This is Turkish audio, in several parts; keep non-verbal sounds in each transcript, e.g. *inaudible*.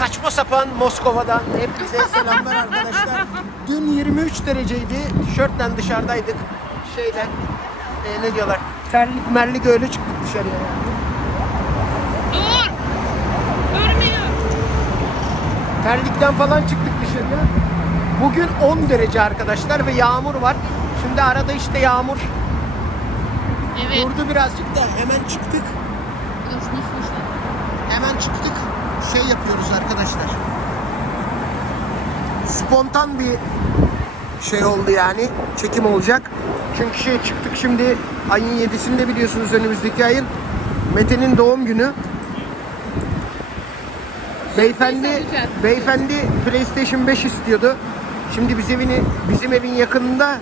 saçma sapan Moskova'dan hepinize selamlar arkadaşlar. Dün 23 dereceydi. Tişörtle dışarıdaydık. Şeyden e, ne diyorlar? Terlik merlik öyle çıktık dışarıya. Dur! Görmüyor. Terlikten falan çıktık dışarıya. Bugün 10 derece arkadaşlar ve yağmur var. Şimdi arada işte yağmur evet. durdu birazcık da hemen çıktık. Hemen çıktık. Şey yapıyoruz arkadaşlar. Spontan bir şey oldu yani. Çekim olacak. Çünkü şey çıktık şimdi ayın 7'sinde biliyorsunuz önümüzdeki ayın. Mete'nin doğum günü. Beyefendi beyefendi PlayStation 5 istiyordu. Şimdi bizim evini bizim evin yakınında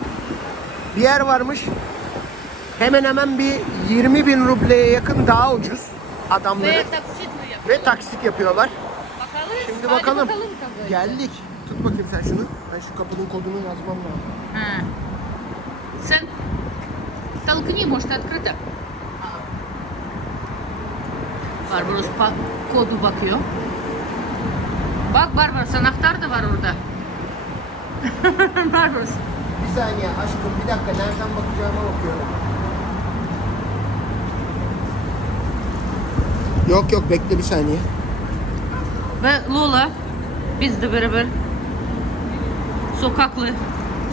bir yer varmış. Hemen hemen bir 20 bin rubleye yakın daha ucuz adamları Ve taksit mi yap? ve taksit yapıyorlar. Bakalım. Şimdi Hadi bakalım. tabii. Geldik. Tut bakayım sen şunu. Ben şu kapının kodunu yazmam lazım. Ha. Sen толкни, может, открыто. Barbaros pa- kodu bakıyor. Bak Barbaros anahtar da var orada. *laughs* Barbaros. Bir saniye aşkım bir dakika nereden bakacağıma bakıyorum. Yok yok bekle bir saniye. Ve Lola bizle beraber sokaklı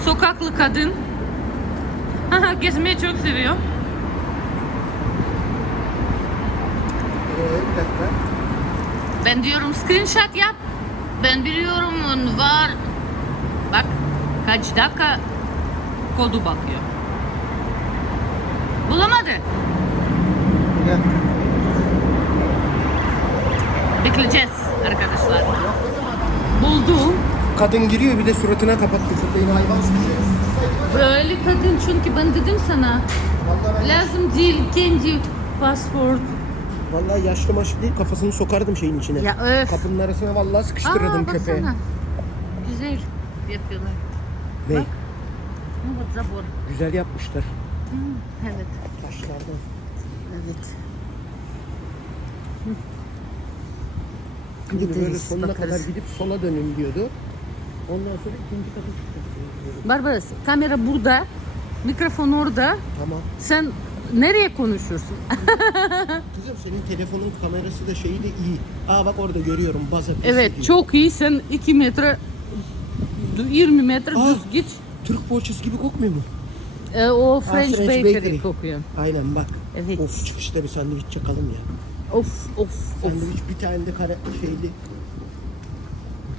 sokaklı kadın gezmeyi çok seviyor. Ee. Ben diyorum screenshot yap. Ben biliyorum var. Bak kaç dakika kodu bakıyor. Bulamadı. Bir dakika. Bekleyeceğiz arkadaşlar. Buldu kadın giriyor bir de suratına kapatmış. Beni hayvan sıkıyor. Böyle kadın çünkü ben dedim sana. Vallahi lazım değil kendi pasport. Vallahi yaşlı maşlı değil kafasını sokardım şeyin içine. Ya öf. Kapının arasına vallahi sıkıştırırdım Aa, köpeği. Güzel yapıyorlar. Ne? Bak. Evet, zabor. Güzel yapmışlar. Hı, evet. Taşlardan. Evet. Gideriz, böyle sonuna bakarız. kadar gidip sola dönün diyordu. Ondan sonra ikinci katı çıkacağız. Barbaros kamera burada. Mikrofon orada. Tamam. Sen nereye konuşuyorsun? *laughs* Kızım senin telefonun kamerası da şeyi de iyi. Aa bak orada görüyorum baza evet diyor. çok iyi. Sen 2 metre 20 metre Aa. düz git. Türk poğaçası gibi kokmuyor mu? Ee, o French, French Bakery, Bakery. kokuyor. Aynen bak. Evet. Of çıkışta bir sandviç çakalım ya. Of of of. Sandviç bir tane de kare şeyli.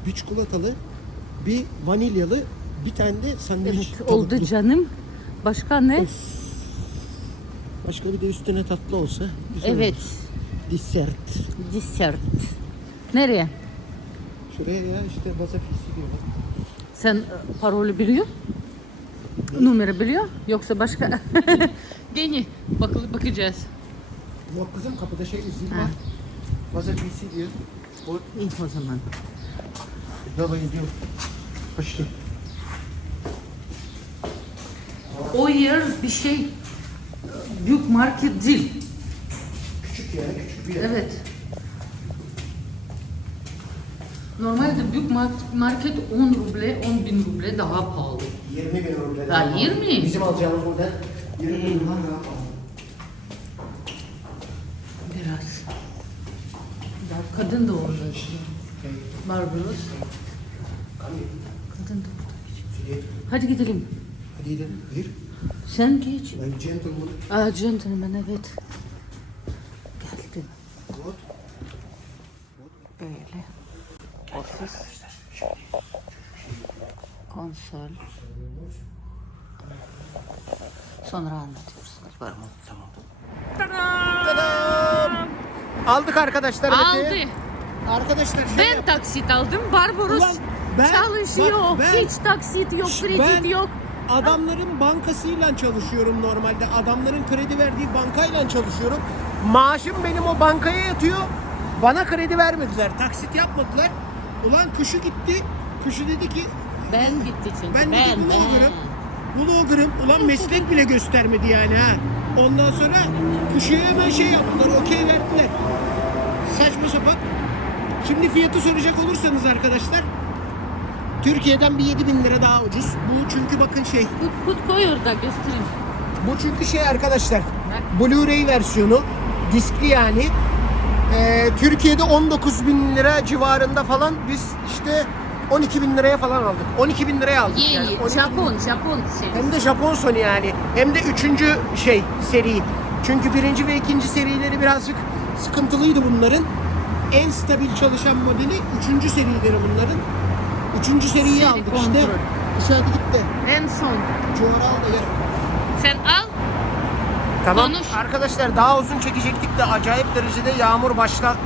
Bir çikolatalı, bir vanilyalı, bir tane de sandviç Evet oldu tavuklu. canım. Başka ne? Başka bir de üstüne tatlı olsa güzel Evet. olur. Dessert. Dessert. Nereye? Şuraya ya işte baza pisi diyorlar. Sen e, parolü biliyor? Numara biliyor? Yoksa başka? *laughs* Deni. Bak bakacağız. Yok kızım kapıda şey zil var. Baza pisi diyor. O İyi o zaman. baba gidiyor. Başla. O yer bir şey büyük market değil. Küçük yani küçük bir yer. Evet. Normalde büyük mar- market 10 ruble, 10 bin ruble daha pahalı. 20 bin ruble. Ha, 20? Bizim alacağımız model 20 bin ruble. Daha pahalı. Biraz. Ya kadın da orada. Barbaros. Kadın burada. Şuraya- Hadi gidelim. Hadi gidelim. Bir. Sen geç. Ben gentleman. Aa gentleman evet. Geldim. What? Böyle. Ofis. Konsol. Sonra anlatıyoruz. Hadi bakalım. Tadam! Aldık arkadaşlar Aldı. Arkadaşlar Ben taksit aldım. Barbaros Ulan ben- çalışıyor. bak ben- Hiç taksit yok, Şş, kredi ben- yok. Adamların bankasıyla çalışıyorum normalde. Adamların kredi verdiği bankayla çalışıyorum. Maaşım benim o bankaya yatıyor. Bana kredi vermediler. Taksit yapmadılar. Ulan kuşu gitti. Kuşu dedi ki Ben gitti çünkü. ben, Ben, dedi blogger'ım. Blogger'ım. Ulan meslek bile göstermedi yani ha. Ondan sonra kuşuya hemen şey yaptılar. Okey verdiler. Saçma sapan. Şimdi fiyatı soracak olursanız arkadaşlar Türkiye'den bir 7000 lira daha ucuz. Bu çünkü bakın şey Kut, kut koy orada göstereyim. Bu çünkü şey arkadaşlar. Blu-ray versiyonu diskli yani Ee, Türkiye'de 19 bin lira civarında falan biz işte 12 bin liraya falan aldık 12 bin liraya aldık İyi yani. iyi. 12 bin- Japon, Japon şey. Hem de Japon Sony yani hem de üçüncü şey seri çünkü birinci ve ikinci serileri birazcık sıkıntılıydı bunların en stabil çalışan modeli üçüncü serileri bunların üçüncü seriyi Seri aldık kontrol. işte dışarıda gitti En son. Cumarı al da gel. Sen al. Tamam. Konuş. Arkadaşlar daha uzun çekecektik de acayip derecede yağmur başla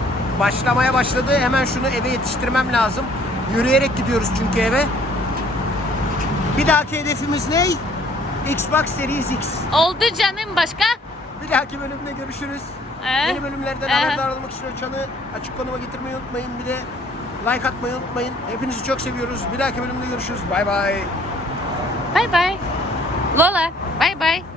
başlamaya başladı. Hemen şunu eve yetiştirmem lazım. Yürüyerek gidiyoruz çünkü eve. Bir dahaki hedefimiz ne? Xbox Series X. Oldu canım başka? Bir dahaki bölümde görüşürüz. Ee? Yeni bölümlerden Ee? haberdar olmak için çanı açık konuma getirmeyi unutmayın. Bir de like atmayı unutmayın. Hepinizi çok seviyoruz. Bir dahaki bölümde görüşürüz. Bay bay. Bye bye. Lola, bye bye.